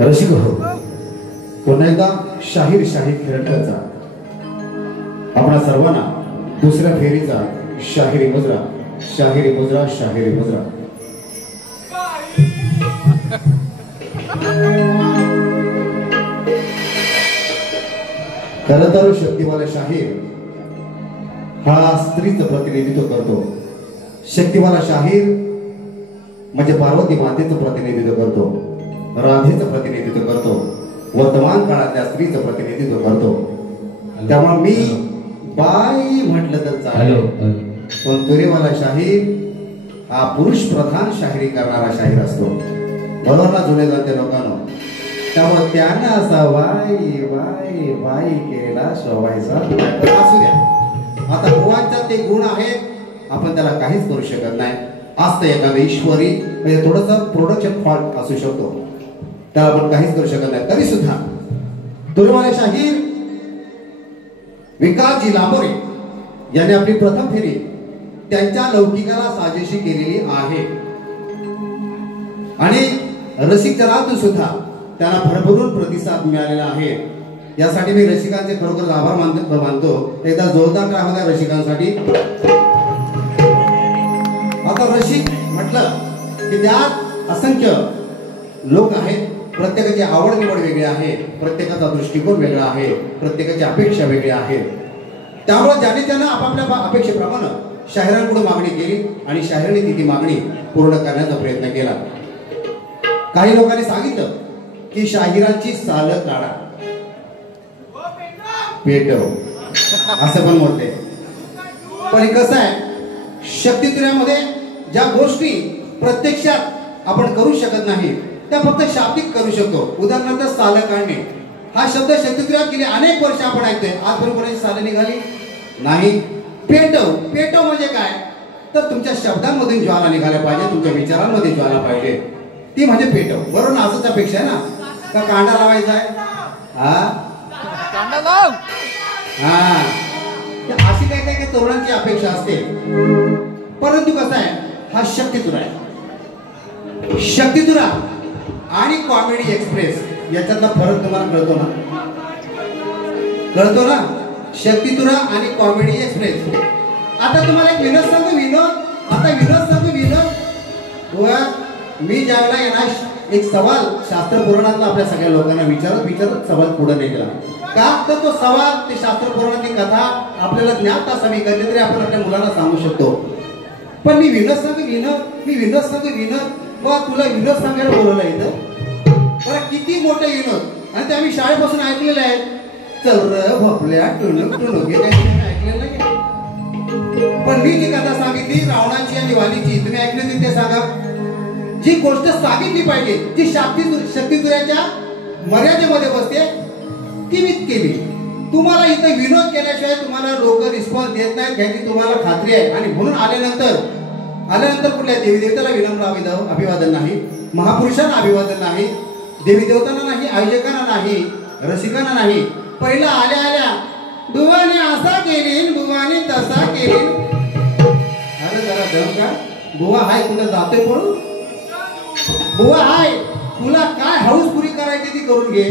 रसिक हो, पुन्हा एकदा शाहीर खेळण्याचा आपणा सर्वांना दुसऱ्या फेरीचा शाहिरी मुजरा खरं तर शक्तिवाला शाहीर हा स्त्रीचं प्रतिनिधित्व करतो. शक्तिवाला शाहीर म्हणजे पार्वती मातेचं प्रतिनिधित्व करतो, राधेचं प्रतिनिधित्व करतो, वर्तमान काळातल्या स्त्रीचं प्रतिनिधित्व करतो. त्यामुळे मी बाई म्हटलं तर चालेल, पण तुरेवाला शाहीर हा पुरुष प्रधान शाहिरी करणारा शाहीर असतो. बरोबर ना जुने जाते लोकांना. त्यामुळे त्यानं असा वाई वाई वाई केलेला शोभायचा असू द्या. आता भगवानच्या ते गुण आहेत, आपण त्याला काहीच करू शकत नाही. असतं एखादं ईश्वरी म्हणजे थोडंसं प्रोडक्शन फॉल्ट असू शकतो, त्याला आपण काहीच करू शकत नाही. तरी सुद्धा तुरेवाले शाहीर विकासजी लांबोरे यांनी आपली प्रथम फेरी त्यांच्या लौकिकाला साजेशी केलेली आहे आणि रसिक जनातून सुद्धा त्यांना भरभरून प्रतिसाद मिळालेला आहे. यासाठी मी रसिकांचे खरोखर आभार मानतो. एकदा जोरदार टाळ्या होत्या रसिकांसाठी. आता रसिक म्हटलं की त्यात असंख्य लोक आहेत. प्रत्येकाची आवड निवड वेगळी आहे, प्रत्येकाचा दृष्टिकोन वेगळा आहे, प्रत्येकाची अपेक्षा वेगळी आहे. त्यामुळे ज्याने त्यानं आपापल्या अपेक्षेप्रमाणे शाहिरांकडून मागणी केली आणि शाहिरांनी ती मागणी पूर्ण करण्याचा प्रयत्न केला. काही लोकांनी सांगितलं की शाहिरांची साल काढा पेटव असं पण म्हणते. पण कसं आहे, शक्तित्रयामध्ये ज्या गोष्टी प्रत्यक्षात आपण करू शकत नाही त्या फक्त शाब्दिक करू शकतो. उदाहरणार्थ साल काढणे हा शब्द शक्तित्रयात गेले अनेक वर्ष आपण ऐकतोय. आजपर्यंत कोणाची साल निघाली नाही. पेटव म्हणजे काय, तर तुमच्या शब्दांमधून ज्वाला निघाल्या पाहिजे, तुमच्या विचारांमध्ये ज्वाला पाहिजे, ती म्हणजे पेटव. बरोबर ना? असंच अपेक्षा आहे ना. का कांडा लावायचा आहे, कांडा लाव, अशी काय काय तरुणांची अपेक्षा असते. परंतु कसं आहे, हा शक्तितुरा आहे. शक्तितुरा आणि कॉमेडी एक्सप्रेस याच्यातला फरक तुम्हाला कळतो ना? शक्तितुरा आणि कॉमेडी एक्सप्रेस. आता तुम्हाला एक विनोद सांगू. मी ज्यावेळेला येणार एक सवाल शास्त्र पुराणातला आपल्या सगळ्या लोकांना विचारत सवाल पुढे नाही गेला का, तर तो सवाल ते शास्त्र पुराणातली कथा आपल्याला ज्ञात असावी, कधीतरी आपण आपल्या मुलांना सांगू शकतो. पण मी विनोद सांगू बा तुला विनोद सांगायला बोलवलं इथं. बरं किती मोठे विनोद, आणि ते आम्ही शाळेपासून ऐकलेले आहेत. चल र भोपल्या टुणूक हे काही ऐकलेलं नाही. पण मी जी कथा सांगितली रावणाची आणि वालीची, तुम्ही ऐकली होती ते सांगा. जी गोष्ट सांगितली पाहिजे, जी शक्तितुऱ्याच्या मर्यादेमध्ये बसते, ती मी केली. तुम्हाला इथं विनोद केल्याशिवाय तुम्हाला लोक रिस्पॉन्स देत नाहीत याची तुम्हाला खात्री आहे. आणि म्हणून आल्यानंतर कुठल्या देवी देवताला विनम्र अभिवादन नाही, महापुरुषांना अभिवादन नाही, देवी देवतांना नाही, आयोजकांना नाही, रसिकांना नाही. पहिला आल्या बुवाने असा केली, बुवाने तसा केली. अरे जरा दम का, बुवा हाय कुठं जातोय पळू, बुवा हाय तुला काय हाऊस पुरी करायची ती करून घे.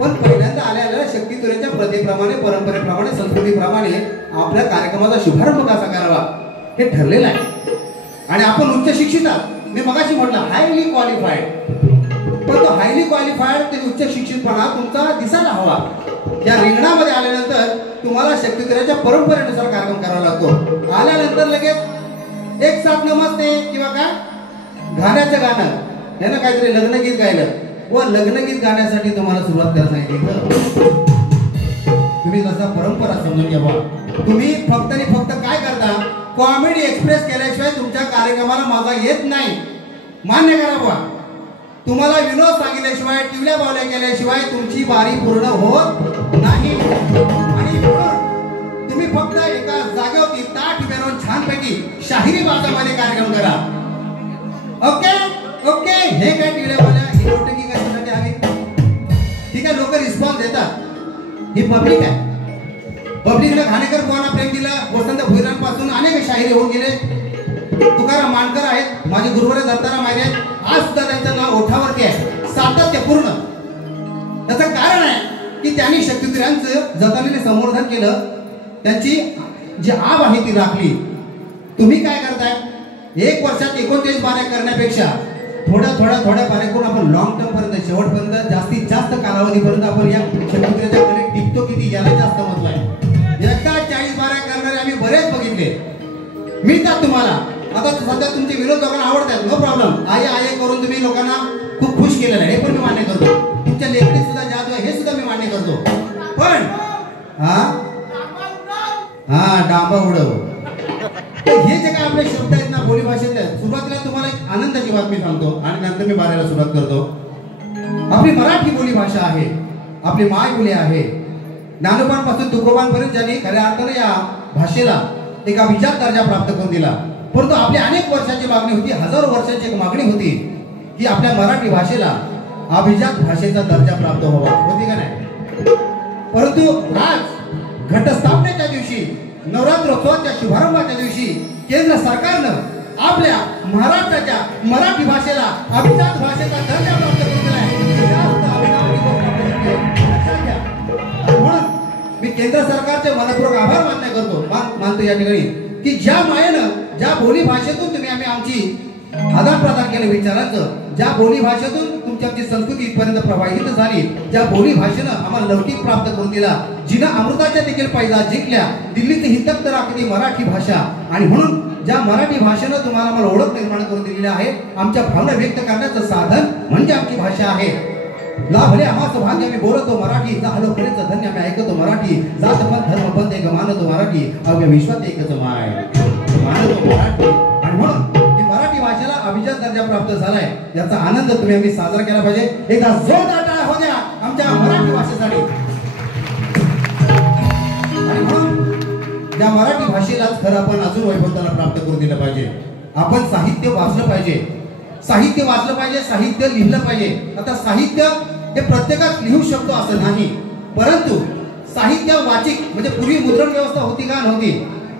पण पहिल्यांदा आल्या शक्तितुऱ्याच्या प्रथेप्रमाणे, परंपरेप्रमाणे, संस्कृतीप्रमाणे आपल्या कार्यक्रमाचा शुभारंभ कसा करावा हे ठरलेलं आहे. आणि आपण उच्च शिक्षित आहात. मी मगाशी म्हटलं हायली क्वालिफाईड, पण तो हायली क्वालिफाईड ते उच्च शिक्षितपणा तुमचा दिसायला हवा. या रिंगणामध्ये आल्यानंतर तुम्हाला शक्तितुऱ्याच्या परंपरेनुसार कार्यक्रम करावा लागतो. आल्यानंतर लगेच एक साथ नमस्ते किंवा काय गाण्याचं गाणं हे ना, काहीतरी लग्नगीत गायलं व लग्नगीत गाण्यासाठी तुम्हाला सुरुवात करायला सांगितली. तुम्ही जसा परंपरा समजून घ्यावा. तुम्ही फक्त आणि फक्त काय करता, कॉमेडी एक्सप्रेस केल्याशिवाय तुमच्या कार्यक्रमाला मजा येत नाही. मान्य करा. तुम्हाला विनोद सांगितल्याशिवाय, टिवल्या बावल्या केल्याशिवाय तुमची बारी पूर्ण होत नाही. आणि तुम्ही फक्त एका जागेवरती ताट उभे छानपैकी शाहिरी बाजामध्ये कार्यक्रम करा. ओके, हे काय टिवल्या बावल्या ही नोटंकी कशासाठी हवी? ठीक आहे, लोक रिस्पॉन्स देतात, ही पब्लिक आहे. पब्लिकला घाणेकर बुवांना प्रेम दिलं. वसंत भुईरांपासून अनेक शाहिरी होऊन गेले. तुकाराम मानकर आहेत, माझे गुरुवार दत्ताराम आहेत, आज सुद्धा त्यांचं नाव ओठा अपूर्ण. त्याचं कारण आहे की त्यांनी क्षत्रियांचं जतनाने संवर्धन केलं, त्यांची जी आब आहे ती राखली. तुम्ही काय करताय? 1 वर्षात 39 बाऱ्या करण्यापेक्षा थोड्या बाऱ्या करून आपण लॉंग टर्म पर्यंत, शेवटपर्यंत, जास्तीत जास्त कालावधीपर्यंत आपण या क्षत्रियाच्या कडे टिकतो किती याला जास्त महत्व आहे. एकदा 40 बाऱ्या करणारे आम्ही बरेच बघितले. मिळतात तुम्हाला. आता सध्या तुमचे विरोध लोकांना आवडतात, नो प्रॉब्लेम. आई करून तुम्ही लोकांना खूप खुश केलेलं आहे, हे पण मी मान्य करतो. तुमच्या लेखणीत सुद्धा जादू आहे, हे सुद्धा मी मान्य करतो. पण डांबा उडव, हे जे काय आपले शब्द आहेत ना बोली भाषेत आहेत. सुरुवातीला तुम्हाला एक आनंदाची बातमी सांगतो आणि नंतर मी बारायला सुरुवात करतो. आपली मराठी बोली भाषा आहे, आपली माय बोली आहे. ज्ञानोबांपासून तुकोबांपर्यंत ज्यांनी खऱ्या अर्थाने या भाषेला एक अभिजात दर्जा प्राप्त करून दिला. परंतु आपली अनेक वर्षाची मागणी होती, हजारो वर्षाची एक मागणी होती की आपल्या मराठी भाषेला अभिजात भाषेचा दर्जा प्राप्त व्हावा, होती का नाही? परंतु आज घटस्थापनेच्या दिवशी, नवरात्रोत्सवाच्या शुभारंभाच्या दिवशी केंद्र सरकारनं आपल्या महाराष्ट्राच्या मराठी भाषेला अभिजात भाषेचा दर्जा प्राप्त करून दिला आहे. म्हणून मी केंद्र सरकारचे मनपूर्वक आभार मानतो या ठिकाणी की ज्या मायेनं, ज्या बोली भाषेतून तुम्ही आमची आदान प्रदान केलं विचाराचं, ज्या बोली भाषेतून तुमची आमची संस्कृती इथपर्यंत प्रवाहित झाली, ज्या बोली भाषेनं आम्हाला लौकिक प्राप्त करून दिला, जिनं अमृताच्या देखील पैजा जिंकल्या, दिल्लीचे हितक्त राखली मराठी भाषा. आणि म्हणून ज्या मराठी भाषेनं तुम्हाला आम्हाला ओळख निर्माण करून दिलेली आहे, आमच्या भावना व्यक्त करण्याचं साधन म्हणजे आमची भाषा आहे. लाभले आम्हाचं भाग्य आम्ही बोलतो मराठी, झालो खरेच धन्य आम्ही ऐकतो मराठी. जात पण धर्म पण एक मानतो मराठी, अवघ्या विश्वात एकच माय मानतो मराठी. आणि म्हणून मराठी भाषेला अभिजात दर्जा प्राप्त झालाय, याचा आनंद तुम्ही आम्ही साजरा केला पाहिजे. एकदा जोरदार टाळ्या हो द्या आमच्या मराठी भाषेसाठी. आणि म्हणून त्या मराठी भाषेलाच खरं आपण अजून वैभवताला प्राप्त करून दिलं पाहिजे. आपण साहित्य वाचलं पाहिजे, साहित्य वाचलं पाहिजे, साहित्य लिहिलं पाहिजे. आता साहित्य हे प्रत्येकाच लिहू शकतो असं नाही, परंतु साहित्य वाचिक म्हणजे पूर्वी मुद्रण व्यवस्था होती का नव्हती?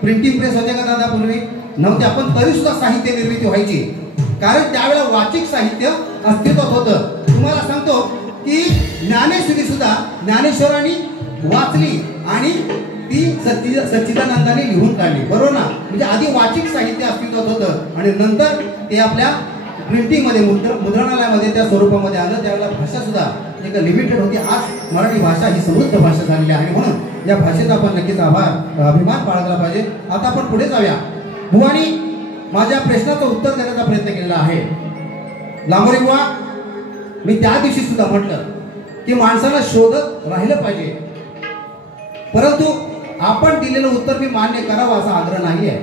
प्रिंटिंग प्रेस होते का दादा? पूर्वी नव्हते. आपण तरी सुद्धा साहित्य निर्मिती व्हायची, कारण त्यावेळेला वाचिक साहित्य अस्तित्वात होतं. तुम्हाला सांगतो की ज्ञानेश्वरी सुद्धा ज्ञानेश्वरांनी वाचली आणि ती सच्चिदानंदाने लिहून काढली, बरोबर ना? म्हणजे आधी वाचिक साहित्य अस्तित्वात होतं आणि नंतर ते आपल्या प्रिंटिंग मध्ये, मुद्रणालयामध्ये त्या स्वरूपामध्ये आलं. त्यावेळेला भाषा सुद्धा एक लिमिटेड होती. आज मराठी भाषा ही समृद्ध भाषा झालेली आहे. म्हणून या भाषेचा आपण नक्कीच अभिमान बाळगला पाहिजे. आता आपण पुढे जाऊया. बुवानी माझ्या प्रश्नाचं उत्तर देण्याचा प्रयत्न केलेला आहे. लांबोरे बुवा, मी त्या दिवशी सुद्धा म्हटलं की माणसाला शोधत राहिलं पाहिजे, परंतु आपण दिलेलं उत्तर मी मान्य करावं असा आग्रह नाही आहे.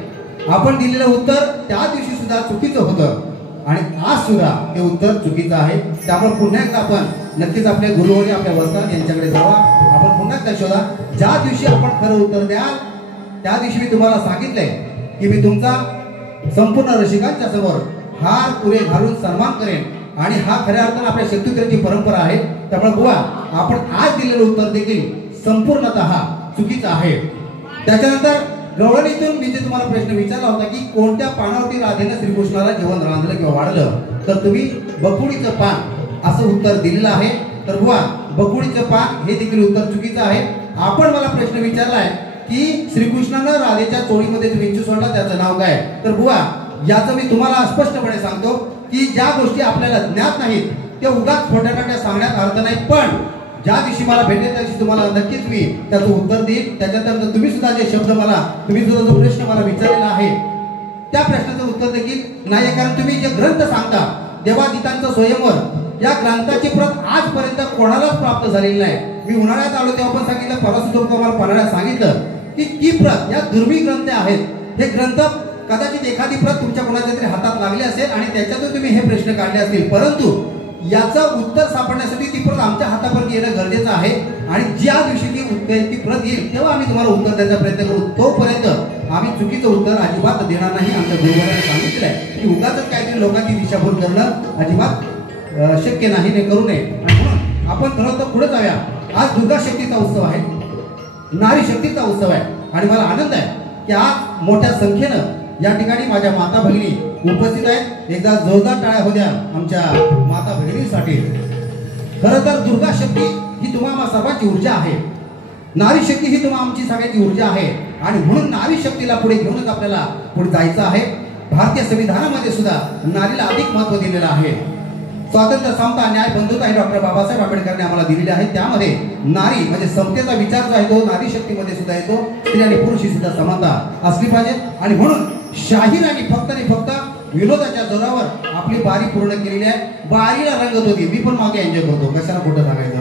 आपण दिलेलं उत्तर त्या दिवशी सुद्धा चुकीचं होतं आणि आज सुद्धा ते उत्तर चुकीचं आहे. त्यामुळे पुन्हा एकदा आपण नक्कीच आपल्या गुरुवर्य, आपल्या वस्ताद यांच्याकडे जावा. आपण पुन्हा एकदा शोधा. ज्या दिवशी आपण खरं उत्तर द्याल त्या दिवशी मी तुम्हाला सांगितलंय की मी तुमचा संपूर्ण रसिकांच्या समोर हार पुरे घालून सन्मान करेन. आणि हा खऱ्या अर्थानं आपल्या शक्तिकेंद्राची परंपरा आहे. त्यामुळे बुवा, आपण आज दिलेलं उत्तर देखील संपूर्णतः चुकीचं आहे. त्याच्यानंतर गवळणीतून मी जे तुम्हाला प्रश्न विचारला होता की कोणत्या पानावरती राधेनं श्रीकृष्णाला जेवण रांधलं किंवा वाढलं, तर तुम्ही बकुळीचं पान असं उत्तर दिलेलं आहे. तर बुवा, बकुळीचं पान हे देखील उत्तर चुकीचं आहे. आपण मला प्रश्न विचारलाय की श्रीकृष्णानं राधेच्या चोळीमध्ये जो विंचू सोडला त्याचं नाव काय? तर बुवा, याचं मी तुम्हाला स्पष्टपणे सांगतो की ज्या गोष्टी आपल्याला ज्ञात नाहीत त्या उगाच खोट्या सांगण्यात अर्थ नाही. पण ज्या दिवशी मला भेटेल त्या दिवशी तुम्हाला नक्कीच मी त्याचं उत्तर देईन. त्याच्यानंतर तुम्ही सुद्धा जे शब्द तुम्ही सुद्धा जो प्रश्न मला विचारलेला आहे त्या प्रश्नाचं उत्तर देखील नाही. कारण तुम्ही जे ग्रंथ सांगता, देवादितांचं स्वयंवर, या ग्रंथाची प्रत आजपर्यंत कोणालाच प्राप्त झालेली नाही. मी उन्हाळ्यात आलो तेव्हा पण सांगितलं, परसुद्धा तुम्हाला पन्हाळ्यात सांगितलं की ती प्रत, या दुर्मिळ ग्रंथ आहेत. हे ग्रंथ कदाचित एखादी प्रत तुमच्या कोणाच्या तरी हातात लागली असेल आणि त्याच्यातून तुम्ही हे प्रश्न काढले असतील, परंतु याचं उत्तर सापडण्यासाठी ती प्रत आमच्या हातापर्यंत येणं गरजेचं आहे. आणि ज्या दिवशी ती प्रत येईल तेव्हा आम्ही तुम्हाला उत्तर द्यायचा प्रयत्न करू. तोपर्यंत आम्ही चुकीचं उत्तर अजिबात देणार नाही. आमच्या गुरुवाराने सांगितलं आहे की उगाच काहीतरी लोकांची दिशाभूल करणं अजिबात शक्य नाही, हे करू नये. आणि म्हणून आपण खरं तर पुढे जाऊया. आज दुर्गा शक्तीचा उत्सव आहे, नारी शक्तीचा उत्सव आहे आणि मला आनंद आहे की आज मोठ्या संख्येनं या ठिकाणी माझ्या माता भगिनी उपस्थित आहेत. एकदा जोरदार टाळ्या हो द्या आमच्या माता भगिनींसाठी. खरं तर दुर्गा शक्ती ही तुम्हा सर्वांची ऊर्जा आहे. नारी शक्ती ही तुम्हा आमची सगळ्यांची ऊर्जा आहे आणि म्हणून नारी शक्तीला पुढे घेऊनच आपल्याला पुढे जायचं आहे. भारतीय संविधानामध्ये सुद्धा नारीला अधिक महत्त्व दिलेलं आहे. स्वातंत्र्य, समता, न्याय, बंधुता हे डॉक्टर बाबासाहेब आंबेडकरांनी आम्हाला दिलेले आहेत. त्यामध्ये नारी म्हणजे समतेचा विचार जो आहे तो नारी शक्तीमध्ये सुद्धा येतो. स्त्री आणि पुरुष ही सुद्धा समानता असली पाहिजे आणि म्हणून शाहीरांनी फक्त आणि फक्त विनोदाच्या जोरावर आपली बारी पूर्ण केलेली आहे. बारीला रंगत होती. मी पण मागे एन्जॉय करतो, कशाला खोटं सांगायचं.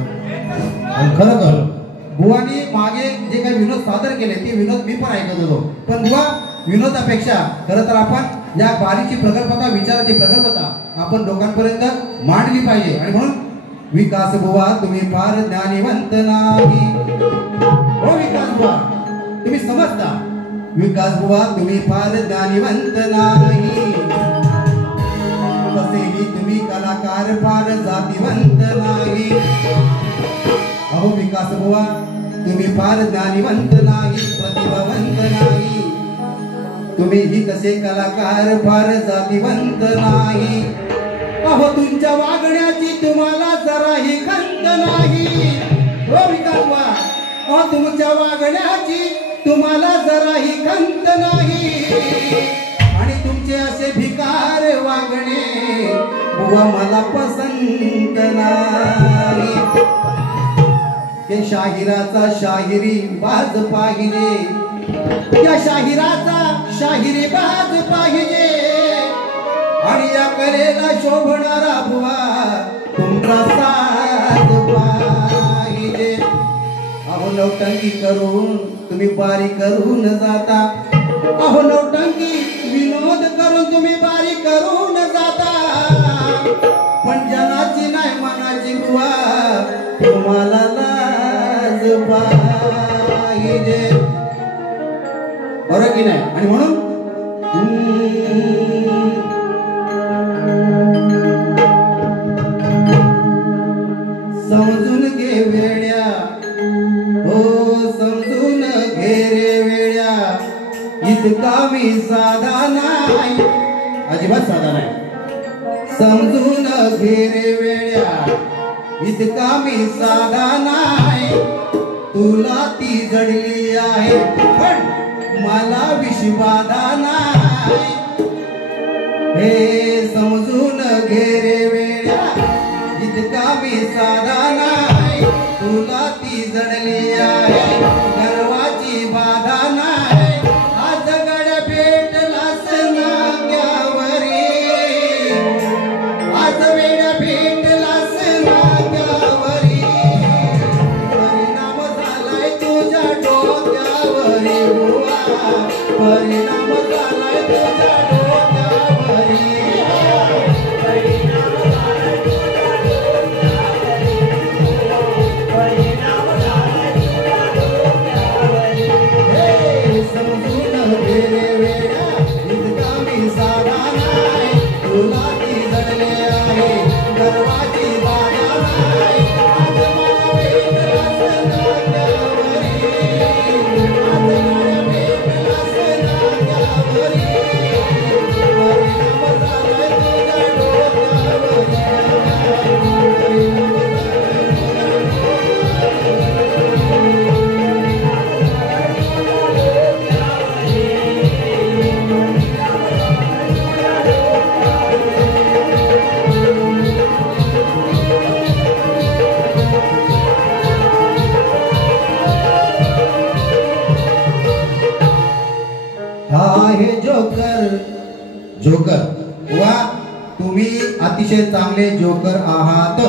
खरं कर बुवानी मागे जे काही विनोद सादर केले ते विनोद मी पण ऐकत होतो. पण बुवा विनोदापेक्षा खरं तर आपण या बारीची प्रगल्भता, विचाराची प्रगल्भता आपण लोकांपर्यंत मांडली पाहिजे आणि म्हणून विकास बुवा तुम्ही फार ज्ञानीवंत नाही. हो विकास बुवा तुम्ही समजता. विकास बुवा तुम्ही फार ज्ञानीवंत नाही. तसेही तुम्ही कलाकार फार जातीवंत नाही. अहो विकास बुवा तुम्ही फार ज्ञानीवंत नाही, प्रतिभावंत नाही. तुम्ही ही तसे कलाकार फार जातीवंत नाही. अहो तुमच्या वागण्याची तुम्हाला जराही खंत नाही. हो विकास बुवा अहो तुमच्या वागण्याची तुम्हाला जराही खंत नाही आणि तुमचे असे भिकार वागणे बुवा मला पसंत नाही. हे शाहिराचा शाहिरी बाज पाहिजे, या शाहिराचा शाहिरी बाज पाहिजे आणि या कलेला शोभणारा बुवा तुमचा साथ पाहिजे. अहो नौटंकी करून तुम्ही बारी करून जाता. अहो नौटंकी विनोद करून तुम्ही बारी करून जाता. पण जनाची नाही मनाची बुवा तुम्हाला लाज पाहिजे. बरं की नाही. आणि म्हणून समजून घे वेड्या, हो समजून घे रे वेड्या, इतका मी साधा नाही, अजिबात साधा नाही. समजून घे रे वेड्या, इतका मी साधा नाही. तुला ती जडली आहे पण मला विषबाधा नाही. हे समजून घे रे वेड्या, इतका मी साधा नाही. तुला ती जडली आहे गर्वाची बाधा नाही. आज गड भेटलास नाक्यावरी, आज वेड्या भेटलास नाक्यावरी. परिणाम झालाय तुझ्या डोक्यावरी बुवा, परिणाम झालाय तुझ्या डोक्यावरी. जोकर वा तुम्ही अतिशय चांगले जोकर आहात.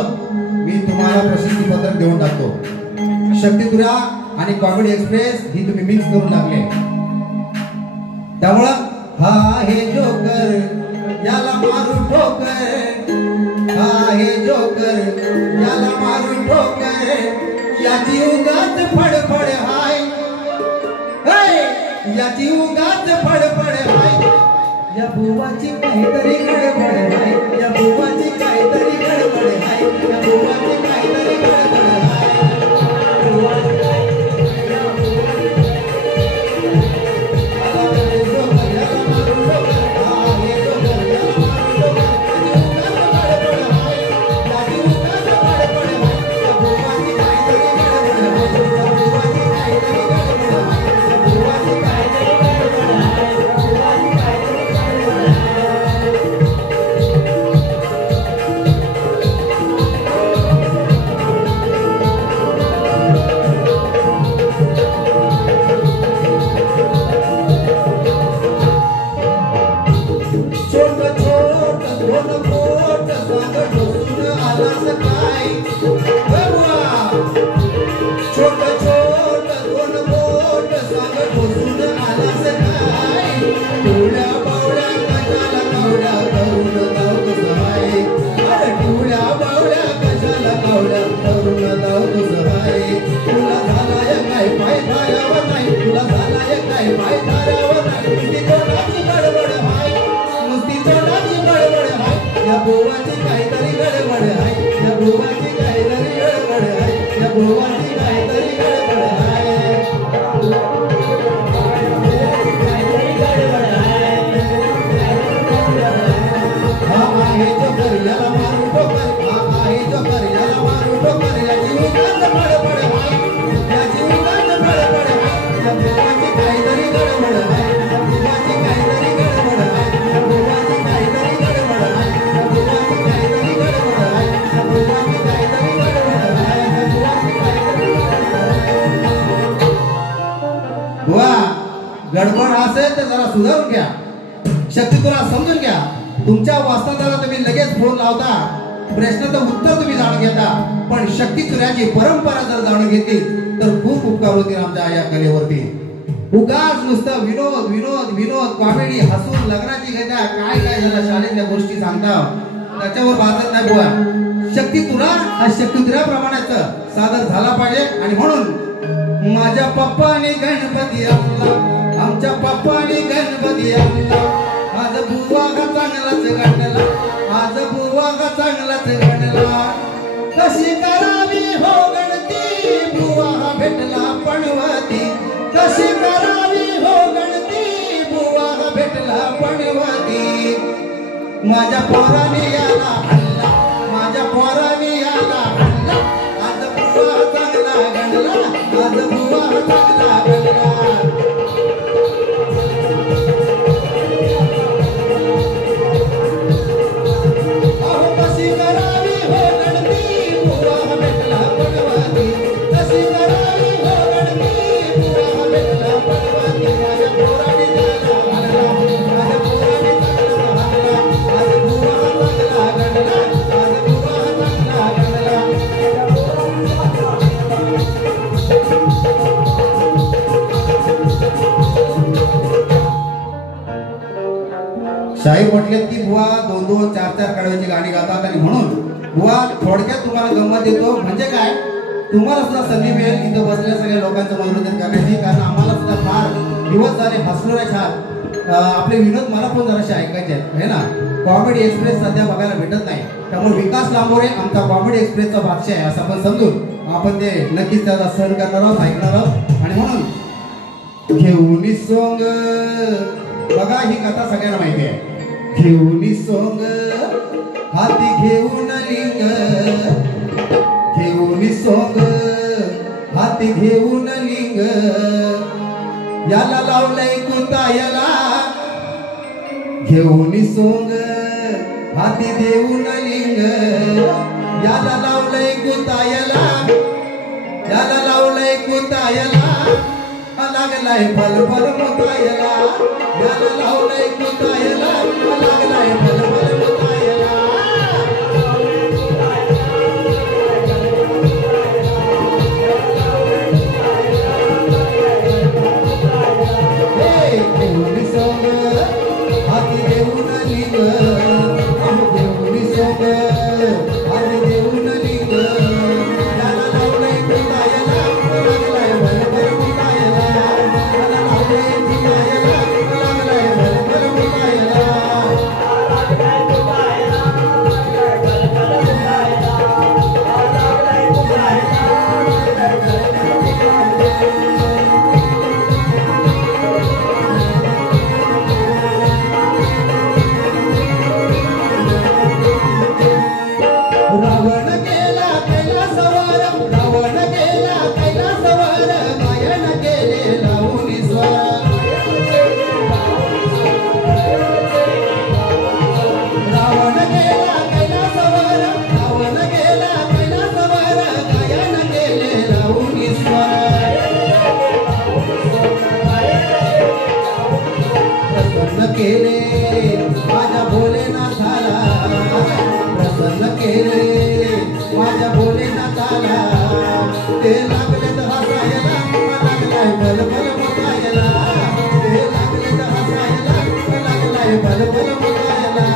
मी तुम्हाला प्रसिद्धी पत्रक देऊन टाकतो. शक्तितुरा आणि कॉमेडी एक्सप्रेस ही तुम्ही मिक्स करून टाकले. त्यामुळं हा हे जोकर याला मारू ठोकर, हा हे जोकर याला मारू ठोकर. याची उगाच फडफड हाय, याची उगाच फडफड हाय. या बुवाची काहीतरी गडबड आहे, या बुवाची काहीतरी गडबड आहे, या बुवाची काहीतरी गडबड आहे. सहाय छोट छोट दोन बोट सांग ढोसून आला सकाय टोळ्या बावळ्या कशाला कावड्या करून धावतो सहाय अरे टोळ्या बावळ्या कशाला कावड्या करून धावतो सहाय तुला झालाय काय पाय धारावर नाही तुला झालाय काय पाय धारावर नाही नुसती तोंडाची बडबड हाय नुसती तोंडाची बडबड हाय या बोवाची काहीतरी गडबड हाय या बोवाची काहीतरी गडबड हाय या बोवाची काहीतरी गडबड हाय हा आहे जो कर्याला मारू ठोकर हा आहे जो कर्याला मारू ठोकर या जीविकात बडबड हाय या जीविकात बडबड हाय या बोवाची काहीतरी गडबड हाय या बोवाची काहीतरी गडबड हाय या बोवाची काहीतरी गडबड हाय या बोवाची काहीतरी गडबड हाय या बोवाची काहीतरी गडबड हाय या बोवाची काहीतरी बुवा गडबड असेल तर जरा सुधारून घ्या शक्ती तुला समजून घ्या तुमच्या वाचनाला तुम्ही लगेच फोन लावता प्रश्नाचं उत्तर तुम्ही जाणून घेता पण शक्ती तुऱ्याची परंपरा जर जाणून घेतली तर खूप उपकार होतील आमच्या या कलेवरती उगाच नुसतं विनोद विनोद विनोद कॉमेडी हसून लग्नाची घेता काय काय झालं शाळेतल्या गोष्टी सांगता त्याच्यावर बाजत नाही बुवा शक्ती तुरा हा शक्ती तुऱ्याप्रमाणेच सादर झाला पाहिजे आणि म्हणून माझ्या पप्पाने गणपती आणला आमच्या पप्पाने गणपती आणला आज बुवा का चांगलाच गणला आज बुवा का चांगलाच गणला कशी करावी हो गणती बुवा हा भेटला पणवती कशी करावी हो गणती बुवा हा भेटला पणवती माझ्या पोराने याला हल्ला माझ्या पोराने याला हल्ला आज बुवा चांगला गणला आज बुवा चांगला गणला शाही म्हटले की बुवा दोन दोन चार चार कडव्याची गाणी गातात आणि म्हणून बुवा थोडक्यात तुम्हाला गंमत देतो म्हणजे काय तुम्हाला सुद्धा संधी मिळेल इथं बसलेल्या सगळ्या लोकांचं मनोरंजन करण्याची कारण आम्हाला सुद्धा फार दिवस झाले हसलो नाही छान आपले विनोद मला पण जराशे ऐकायचे आहेत है ना कॉमेडी एक्सप्रेस सध्या बघायला भेटत नाही त्यामुळे विकास लांबोरे आमचा कॉमेडी एक्सप्रेसचा बादशाह आहे असं आपण समजून आपण ते नक्कीच त्याचा सहन करणार आहोत ऐकणार आहोत आणि म्हणून घेऊन सोंग बघा ही कथा सगळ्यांना माहिती आहे घेऊन सोंग हाती घेऊन लिंग घेऊन सोंग हाती घेऊन लिंग याला लावलंय कुतायला घेऊन सोंग हाती देऊन लिंग याला लावलंय कुतायला याला लावलंय कुतायला लागलाय फल फल मुतायला याला लावलंय कुतायला लागलाय फल फल मुतायला घेऊन सोंग हाती देऊन लिंग घेऊन सोंग हाती देऊन लिंग याला लावलंय कुतायला लागलाय फल फल मुतायला याला लावलंय कुतायला लागलाय फल फल मुतायला रावण गेला कैलासवर रावण गेला कैलासवर मायन गेले लावून स्वर रावण गेला कैलासवर रावण गेला कैलासवर मायन गेले लावून स्वर प्रसन्न केले माझ्या भोलेनाथाला प्रसन्न केले माझ्या भोलेनाथाला ते लागले तर हसायला लागलाय बल बल मुकायला ते लागले तर हसायला लागलाय बल बल मुकायला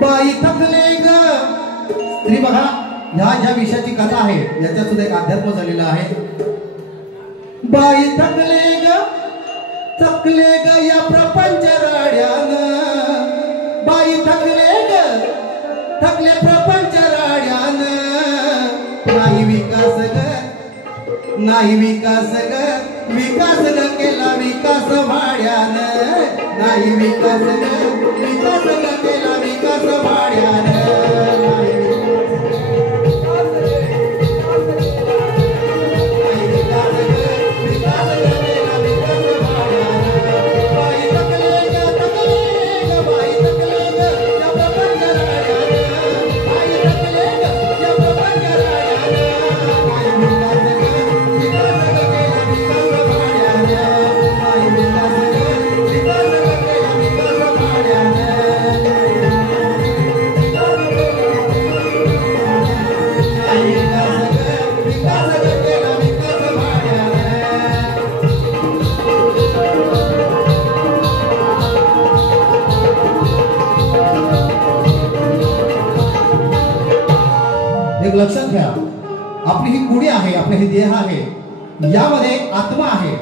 बाई थकले ग स्त्री बघा ह्या ज्या विषयाची कथा आहे याच्यात सुद्धा एक अध्यात्म झालेलं आहे बाई थकले ग या प्रपंच राड्यानं बाई थकले प्रपंच राड्यानं नाही विकास ग केला विकास भाड्यानं नाही विकास ग केला विकास भाड्यानं लक्षात घ्या आपली ही कुडी आहे आपले हे देह आहे यामध्ये आत्मा आहे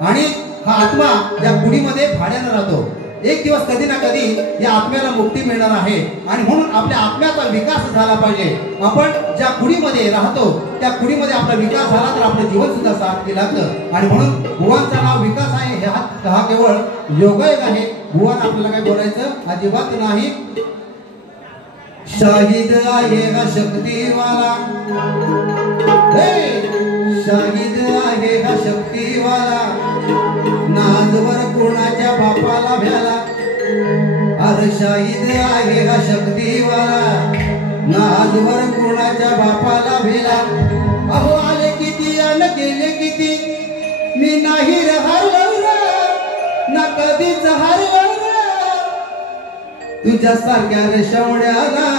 आणि हा आत्मा या कुडीमध्ये भाड्यानं राहतो एक दिवस कधी ना कधी या आत्म्याला मुक्ती मिळणार आहे आणि म्हणून आपल्या आत्म्याचा विकास झाला पाहिजे आपण ज्या कुडीमध्ये राहतो त्या कुडीमध्ये आपला विकास झाला तर आपलं जीवन सुद्धा सार्थकी लागतं आणि म्हणून भुवांचं नाव विकास आहे हा केवळ योगायोग आहे भुवन आपल्याला काय बोलायचं अजिबात नाही शाहिद आहे हा शक्तिवाला शाहिद आहे हा शक्तिवाला नाजवर कोणाच्या बापाला भ्याला अरे शाहिद आहे हा शक्तिवाला नाजवर कोणाच्या बापाला भेला अहो आले किती अन गेले किती मी नाही हरवला ना कधीच हरवला तुझ्यासारख्या रेशमड्याला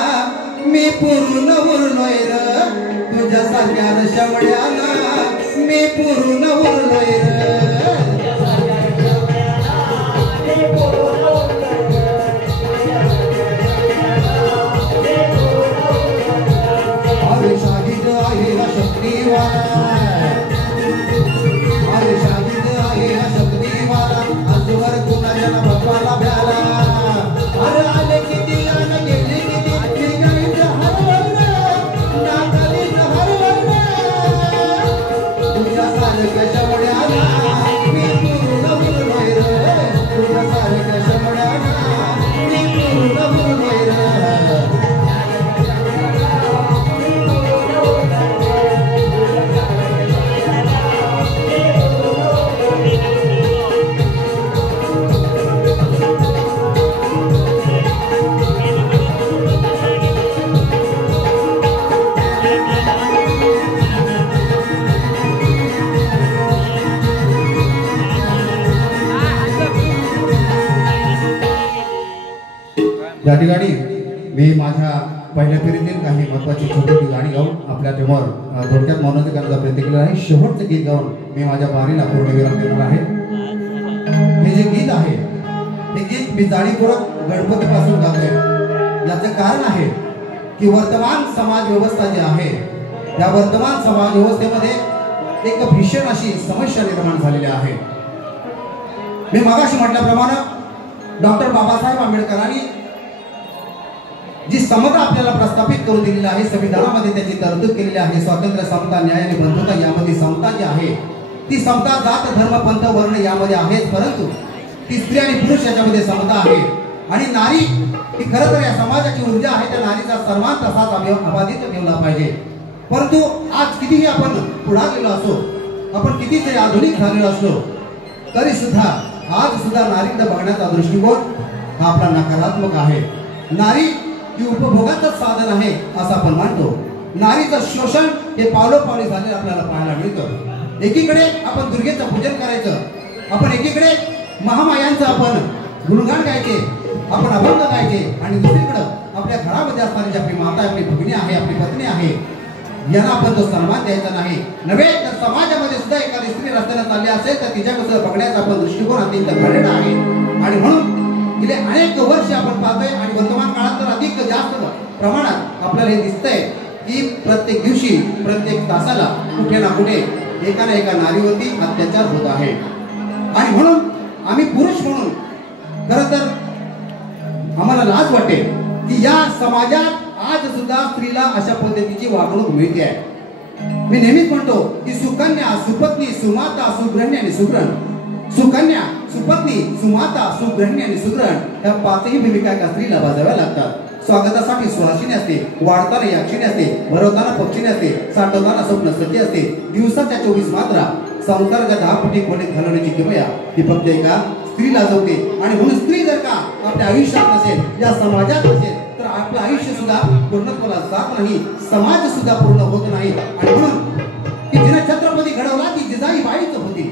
मी पूर्ण उरलोय र तुझ्यासारख्या रेशमड्याला मी पूर्ण उरलोय र अरे शाहिद आहे हा शक्तिवाला अरे शाहिद आहे हा शक्तिवाला आजवर कुणाच्या बापाला भ्याला अरे आले किती आणि गेले किती निघालीच हरवलं ना कधीच हरवलं तुझ्या सारख्या शमड्याला मी पूर्ण उरलोय रे तुझ्या सारख्या शमड्याला मी पूर्ण उरलोय रे या ठिकाणी मी माझ्या पहिल्या फेरीतील काही महत्त्वाची छोटी गाणी गाऊन आपल्या समोर थोडक्यात मनोरंजन करण्याचा प्रयत्न केला आहे शेवटचं गीत गाऊन मी माझ्या बारीला पूर्णविराम देणार आहे हे जे गीत आहे हे गीत मी जाणीवपूर्वक गणपतीपासून गातोय याचं कारण आहे की वर्तमान समाज व्यवस्था जी आहे या वर्तमान समाज व्यवस्थेमध्ये एक भीषण अशी समस्या निर्माण झालेली आहे मी मगाशी म्हटल्याप्रमाणे डॉक्टर बाबासाहेब आंबेडकरांनी जी समता आपल्याला प्रस्थापित करून दिलेली आहे संविधानामध्ये त्याची तरतूद केलेली आहे स्वातंत्र्य समता न्याय आणि बंधुता यामध्ये समता जी आहे ती समता जात धर्म पंथ वर्ण यामध्ये आहेच परंतु ती स्त्री आणि पुरुष याच्यामध्ये समता आहे आणि नारी की खरं तर या समाजाची ऊर्जा आहे त्या नारीचा सन्मान तसाच अबाधित ठेवला पाहिजे. परंतु आज कितीही आपण पुढारलेलो असो, आपण कितीतरी आधुनिक झालेलो असलो तरी सुद्धा आज सुद्धा नारीकडे बघण्याचा दृष्टिकोन हा आपला नकारात्मक आहे. नारी ही उपभोगाचं साधन आहे असं आपण मानतो. नारीचं शोषण हे पावलोपावली झालेलं आपल्याला पाहायला मिळतं. एकीकडे आपण दुर्गेचं पूजन करायचं, आपण एकीकडे महामायांचं आपण गुणगान गायचे, आपण अभंग गायचे, आणि दुसरीकडं आपल्या घरामध्ये असणारी जी आपली माता, आपली भगिनी आहे, आपली पत्नी आहे, यांना आपण तो सन्मान द्यायचा नाही. नव्हे तर समाजामध्ये सुद्धा एखादी स्त्री रस्त्याने चालली असेल तर तिच्याकडे बघण्याचा आपण दृष्टिकोन अत्यंत घाणेरडा आहे. आणि म्हणून गेले अनेक वर्ष आपण पाहतोय आणि वर्तमान काळात तर अधिक जास्त प्रमाणात आपल्याला हे दिसतंय की प्रत्येक दिवशी प्रत्येक तासाला कुठे ना कुठे एका ना एका नारीवरती अत्याचार होत आहे. आणि म्हणून आम्ही पुरुष म्हणून खरं तर आम्हाला लाज वाटते की या समाजात आज सुद्धा स्त्रीला अशा पद्धतीची वागणूक मिळते आहे. मी नेहमीच म्हणतो की सुकन्या, सुपत्नी, सुमाता, सुगृहिणी आणि सुग्रण, सुकन्या, सुपत्नी, सुमाता, सुगृहिणी आणि सुग्रण या पाचही भूमिका एका स्त्रीला बजाव्या लागतात. स्वागतासाठी सुहासिनी असते, वाढताना याक्षिणी असते, भरवताना पक्षिणी असते, साठवताना स्वप्न सती असते. दिवसाच्या 24 मात्रा संसाराच्या 10 पटी खोलीत घालवण्याची किमया ही फक्त एका स्त्रीला जमते. आणि म्हणून स्त्री जर का आपल्या आयुष्यात नसेल, या समाजात नसेल, तर आपलं आयुष्य सुद्धा पूर्णत्वाला जात नाही, समाज सुद्धा पूर्ण होत नाही. आणि म्हणून की जिने छत्रपती घडवला ती जिजाईबाईच होती,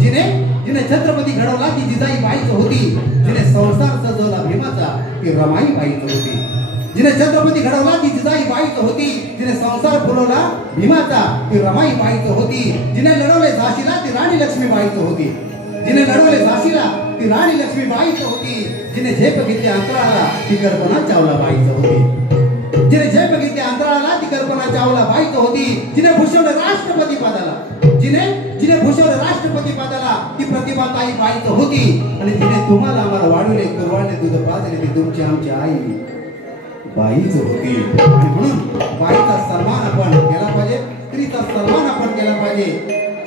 जिने छत्रपती घडवला ती जिजाईबाईच होती, जिने संसार सजवला भीमाचा ती रमाईबाईच होती. जिने छत्रपती घडवला ती जिजाईबाईच होती, जिने संसार फुलवला भीमाचा ती रमाईबाईच होती. जिने लढवले झाशीला ती राणी लक्ष्मीबाईच होती, जिने लढवले झाशीला ती राणी लक्ष्मीबाईच होती. जिने झेप घेतली अंतराळाला ती कल्पना चावला बाईच होती, जिने झेप घेतली अंतराळाला ती कल्पना चावला बाईच होती. जिने भूषवलं राष्ट्रपती पदाला, जिने भूषवलं राष्ट्रपती पदाला ती प्रतिभाताई बाईच होती. आणि जिने तुम्हाला आम्हाला वाढवले, कुरवाळले, दूध पाजले ती तुमची आमची आई बाईच होती. आणि म्हणून बाईचा सन्मान आपण केला पाहिजे, स्त्रीचा सन्मान आपण केला पाहिजे.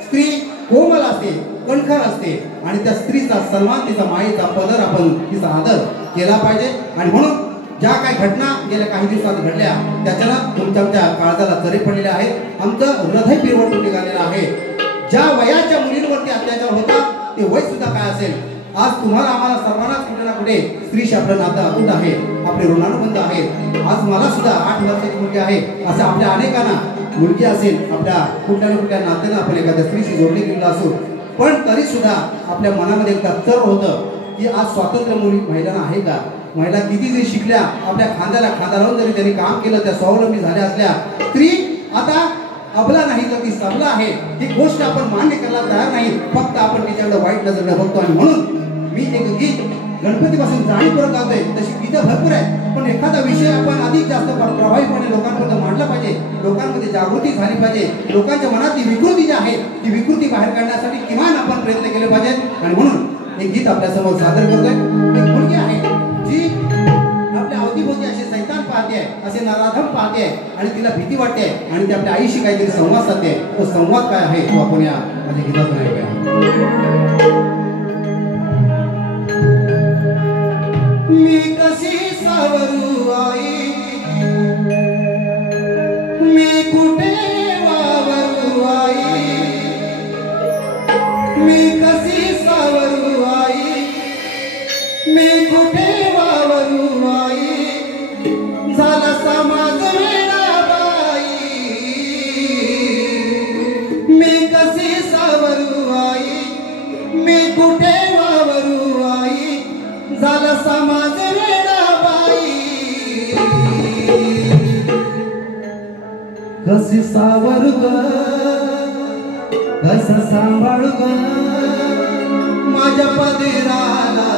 स्त्री कोमल असते, कणखर असते, आणि त्या स्त्रीचा सन्मान, तिचा मायेचा पदर, आपण तिचा आदर केला पाहिजे. आणि म्हणून ज्या काही घटना गेल्या काही दिवसात घडल्या त्याच्यानं तुमच्या काळजाला चरे पडलेले आहेत, आमचं हृदय पिरवटून निघालेलं आहे. ज्या वयाच्या मुलींवरती अत्याचार होतात ते वय सुद्धा काय असेल, आज तुम्हाला आम्हाला सर्वांनाच कुठे ना कुठे स्त्रीशी आपलं नातं अतूट आहे, आपले ऋणानुबंध आहे. आज मला सुद्धा 8 वर्षाची मुलगी आहे, असं आपल्या अनेकांना मुलगी असेल, आपल्या कुठल्या ना कुठल्या नात्यानं आपण एखाद्या स्त्रीशी जोडले गेलेलो असो, पण तरी सुद्धा आपल्या मनामध्ये एकदा चर होतं की आज स्वातंत्र्य महिलांना आहे का, महिला किती जरी शिकल्या, आपल्या खांद्याला खांदा लावून जरी त्यांनी काम केलं, त्या स्वावलंबी झाल्या असल्या, स्त्री आता अबला नाही तर ती सबला आहे, ही गोष्ट आपण मान्य करायला तयार नाही, फक्त आपण तिच्याकडे वाईट नजरेने बघतो. आणि म्हणून मी एक गीत गणपतीपासून जाणीवपूर्वक गावतोय, तशी गीतं भरपूर आहे, पण एखादा विषय आपण अधिक जास्त प्रभावीपणे लोकांपर्यंत मांडला पाहिजे, लोकांमध्ये जागृती झाली पाहिजे, लोकांच्या मनातली विकृती जी आहे ती विकृती बाहेर काढण्यासाठी किमान आपण प्रयत्न केले पाहिजेत. आणि म्हणून एक गीत आपल्यासमोर सादर करतोय. एक मुलगी आहे जी आपल्या अवतीभोवती असे सैतान पाहते आहे, असे नराधम पाहते आहे, आणि तिला भीती वाटते आहे, आणि ती आपल्या आईशी काहीतरी संवाद साधते. तो संवाद काय आहे तो आपण या माझ्या गीतातून ऐकूया. मी कशी सावरू आई, मी कुठे वावरू आई, मी कशी सावरू आई, मी कुठे वावरू आई, झाला समाज वेडा बाई, मी कशी सावरू आई, मी कुठे वावरू आई, झाला समाज वेडा बाई. कशी सावरू ग, कसं सांभाळू ग माझ्या पदराला,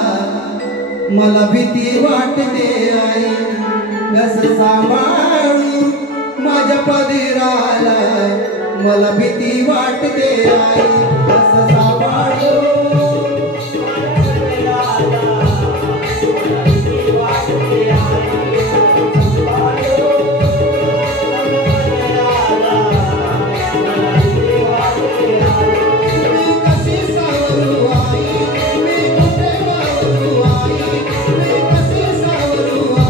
मला भीती वाटते आई, कसं सांभाळू माझ्या पदराला, मला भीती वाटते आई, कसं सांभाळू. Sawaru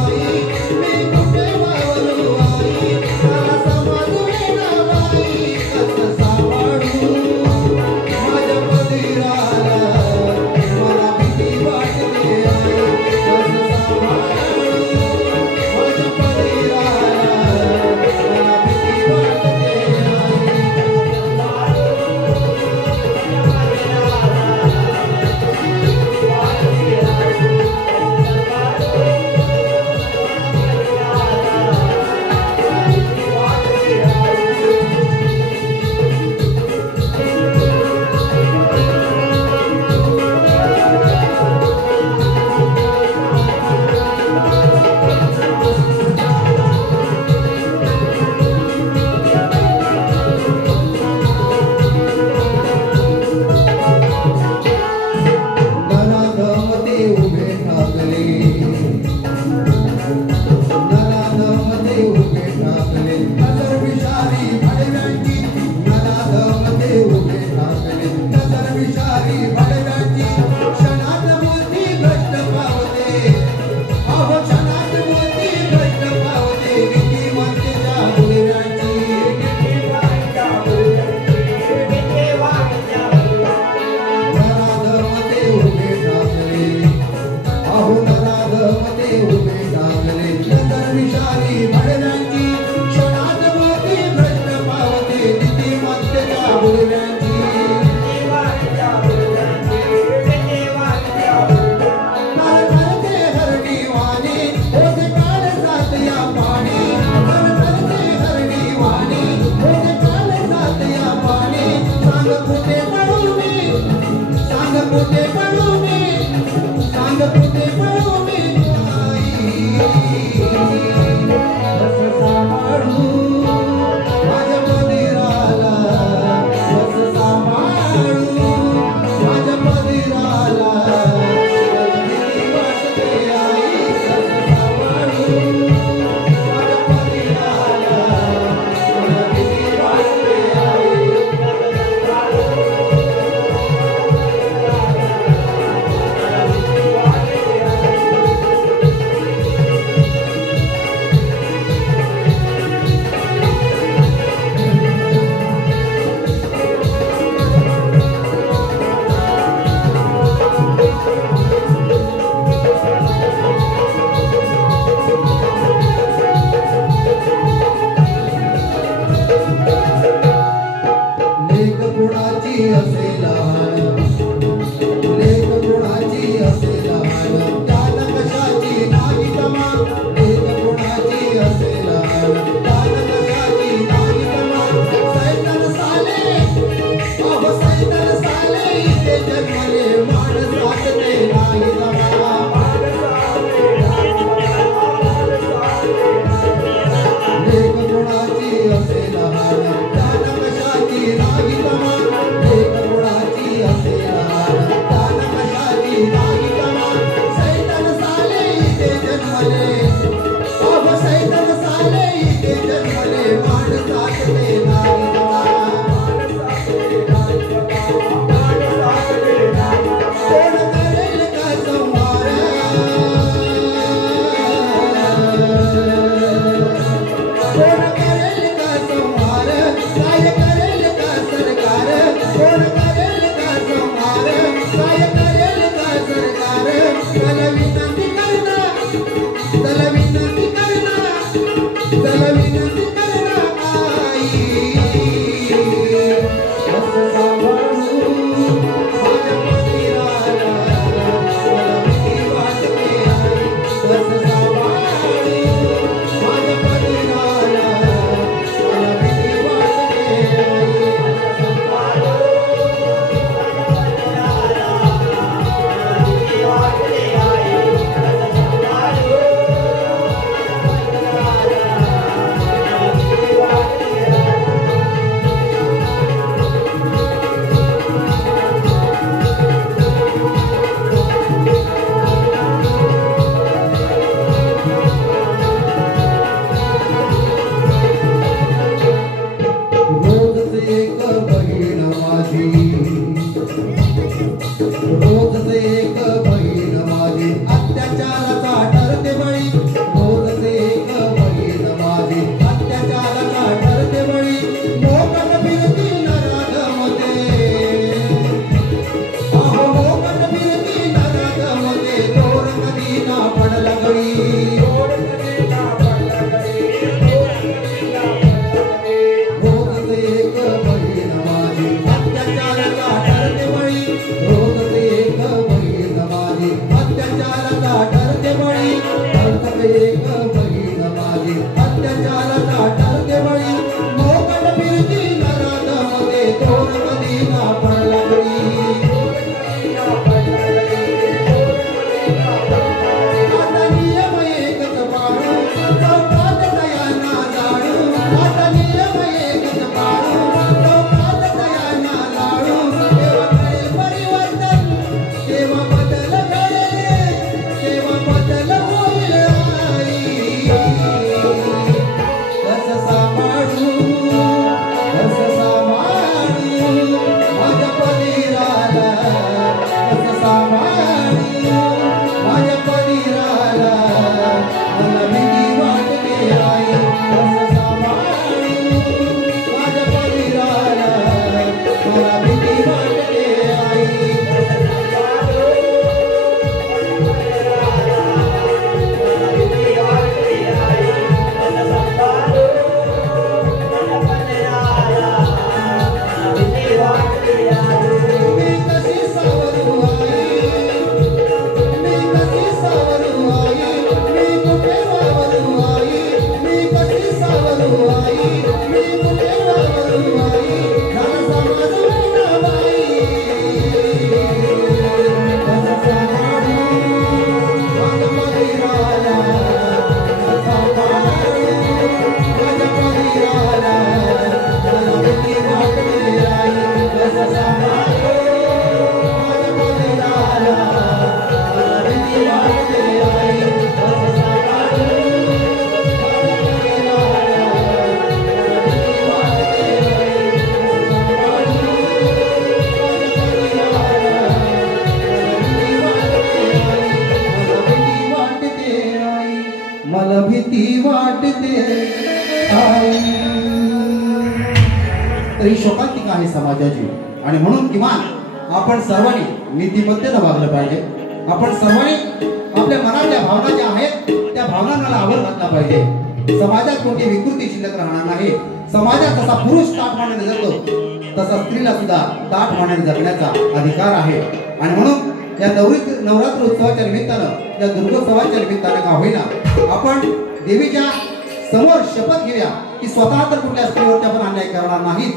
तर ही शोकांतिका आहे समाजाची. आणि म्हणून किमान आपण सर्वांनी नीतिमत्तेनं वागलं पाहिजे. आपण सर्वांनी आपल्या मनात ज्या भावना ज्या आहेत त्या भावनांना आवर घातला पाहिजे. समाजात कोणती विकृती शिल्लक राहणार नाही. समाजात जसा पुरुष ताठमानेने जगतो तसा स्त्रीला सुद्धा ताठमानेने जगण्याचा अधिकार आहे. आणि म्हणून या नवरात्र उत्सवाच्या निमित्तानं, या दुर्गोत्सवाच्या निमित्तानं का होईना आपण देवीच्या समोर शपथ घेऊया की स्वतः तर कुठल्या स्त्रीवरती आपण अन्याय करणार नाही,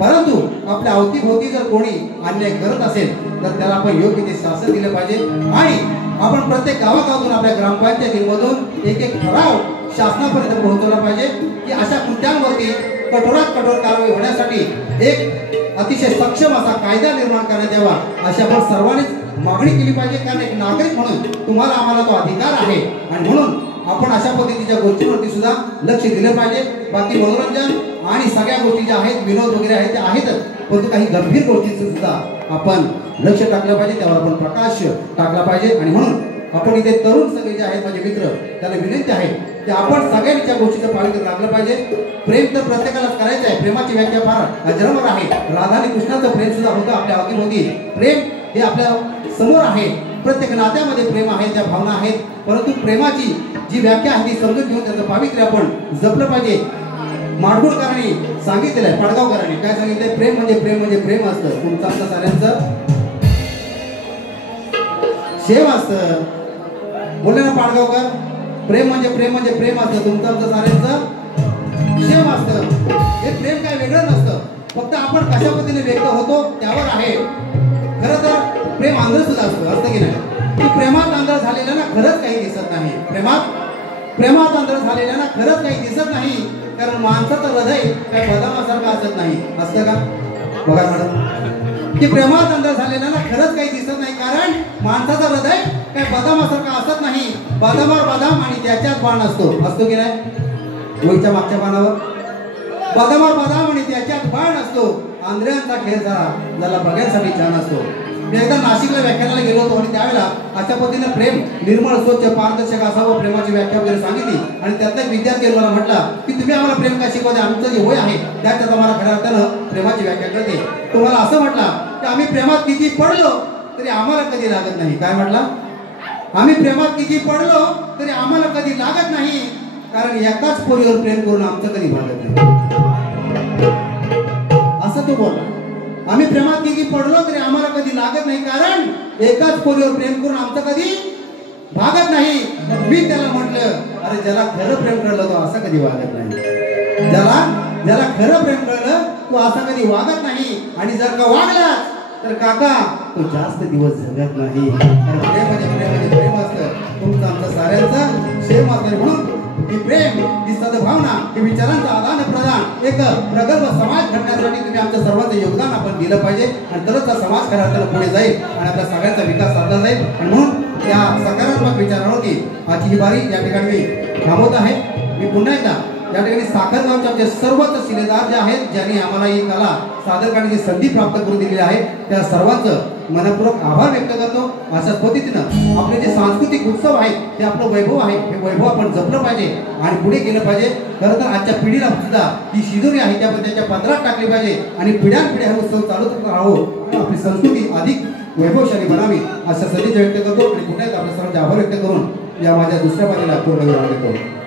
परंतु आपल्या अवतीभोवती जर कोणी अन्याय करत असेल तर त्याला आपण योग्य ते शासन दिलं पाहिजे. आणि आपण प्रत्येक गावागावातून आपल्या ग्रामपंचायतीमधून एक एक ठराव शासनापर्यंत पोहोचवला पाहिजे की अशा कृत्यांवरती कठोरात कठोर कारवाई होण्यासाठी एक अतिशय सक्षम असा कायदा निर्माण करण्यात यावा अशी आपण सर्वांनीच मागणी केली पाहिजे. कारण एक नागरिक म्हणून तुम्हाला आम्हाला तो अधिकार आहे आणि म्हणून आपण अशा पद्धतीच्या गोष्टींवरती सुद्धा लक्ष दिलं पाहिजे. बाकी मनोरंजन आणि सगळ्या गोष्टी ज्या आहेत, विनोद वगैरे आहेत त्या आहेतच, परंतु काही गंभीर गोष्टींचं सुद्धा आपण लक्ष टाकलं पाहिजे, त्यावर आपण प्रकाश टाकला पाहिजे. आणि म्हणून आपण इथे तरुण सगळे जे आहेत माझे मित्र, त्यांना विनंती आहे की आपण सगळ्यांनी त्या गोष्टीचं पालन करत लागलं पाहिजे. प्रेम तर प्रत्येकालाच करायचं आहे. प्रेमाची व्याख्या फार अजरामर आहे. राधा आणि कृष्णाचं प्रेम सुद्धा होतं आपल्या अवतीभोवती. प्रेम हे आपल्या समोर आहे. प्रत्येक नात्यामध्ये प्रेम आहे, त्या भावना आहेत, परंतु प्रेमाची जी व्याख्या आहे ती समजून घेऊन त्याचं पावित्र्य आपण जपलं पाहिजे. माडगुळकरांनी सांगितलेलं आहे, पाडगावकरांनी काय सांगितलंय, प्रेम म्हणजे प्रेम म्हणजे प्रेम असतं, तुमचं आमचं साऱ्यांचं शेम असतं. बोलले ना पाडगावकर, प्रेम म्हणजे प्रेम म्हणजे प्रेम असतं, तुमचं आमचं साऱ्यांचं शेम असतं. हे प्रेम काय वेगळं नसतं, फक्त आपण कशा पद्धतीने व्यक्त होतो त्यावर आहे. खरं तर प्रेम आंधळ सुद्धा असतं की नाही. की प्रेमात आंधळ झालेल्याना खरंच काही दिसत नाही. प्रेमात आंधळ झालेल्याना खरंच काही दिसत नाही. कारण माणसाचं हृदय काय बदामासारखं असत नाही. असतं का बघा मॅडम, की प्रेमात आंधळ झालेल्याना खरंच काही दिसत नाही. कारण माणसाचं हृदय काय बदामासारखं असत नाही. बदामावर बदाम आणि त्याच्यात बाण असतो की नाही. वहीच्या मागच्या पानावर बदामावर बदाम आणि त्याच्यात बाण असतो. आंधळ्यांचा खेळ ज्याला बघण्यासाठी छान असतो. मी एकदा नाशिकला व्याख्यानाला गेलो होतो आणि त्यावेळेला अशा पद्धतीने प्रेम निर्मळ स्वच्छ पारदर्शक असावं प्रेमाची व्याख्या वगैरे सांगितली. आणि त्यातला एक विद्यार्थी मला म्हटला की तुम्ही आम्हाला प्रेम काय शिकवते, आमचं जे वय आहे त्यात आम्हाला खऱ्या अर्थानं प्रेमाची व्याख्या कळते. तो मला असं म्हटला की आम्ही प्रेमात किती पडलो तरी आम्हाला कधी लागत नाही. काय म्हटला, आम्ही प्रेमात किती पडलो तरी आम्हाला कधी लागत नाही, कारण एकाच पोरीवर प्रेम करून आमचं कधी भागत नाही. असं तो बोलला. आम्ही प्रेमात किती पडलो तरी आम्हाला कधी लागत नाही, कारण एकाच पोरीवर प्रेम करून आमचं कधी भागत नाही. मी त्याला म्हटलं, अरे ज्याला खरं प्रेम कळलं तो असं कधी वागत नाही. ज्याला खरं प्रेम कळलं तो असं कधी वागत नाही. आणि जर का वागला तर काका तो जास्त दिवस जगत नाही. कारण प्रेम म्हणजे प्रेम असतं, तुमचं आमचं साऱ्यांचं सेम असतं. म्हणून ही प्रेम, ही सद्भावना, ही विचारांचं आदान प्रदान, एक प्रगल्भ समाज घडण्यासाठी तुम्ही आमच्या सर्वांचं योगदान आपण दिलं पाहिजे. आणि तरच हा समाज खऱ्या अर्थानं पुढे जाईल आणि आपल्या सगळ्यांचा विकास साधला जाईल. आणि म्हणून त्या सकारात्मक विचारांवरती आजची ही बारी या ठिकाणी मी थांबवत आहे. मी पुन्हा एकदा या ठिकाणी साखरगावच्या आमचे सर्वच शिलेदार जे आहेत, ज्यांनी आम्हाला ही कला सादर करण्याची संधी प्राप्त करून दिलेली आहे, त्या सर्वांचं मनपूर्वक आभार व्यक्त करतो. अशाच पद्धतीनं आपले जे सांस्कृतिक उत्सव आहेत ते आपलं वैभव आहे, हे वैभव आपण जपलं पाहिजे आणि पुढे गेलं पाहिजे. खरं तर आजच्या पिढीला सुद्धा ही शिदोरी आहे त्याबद्दल त्याच्या पदरात टाकली पाहिजे आणि पिढ्यानपिढ्या हे उत्सव चालूच राहावं, आपली संस्कृती अधिक वैभवशाली बनावी अशा सदिच्छा व्यक्त करतो. आणि पुन्हा एकदा आपल्या सर्वांचे आभार व्यक्त करून या माझ्या दुसऱ्या बाजूला पूर्ण देतो.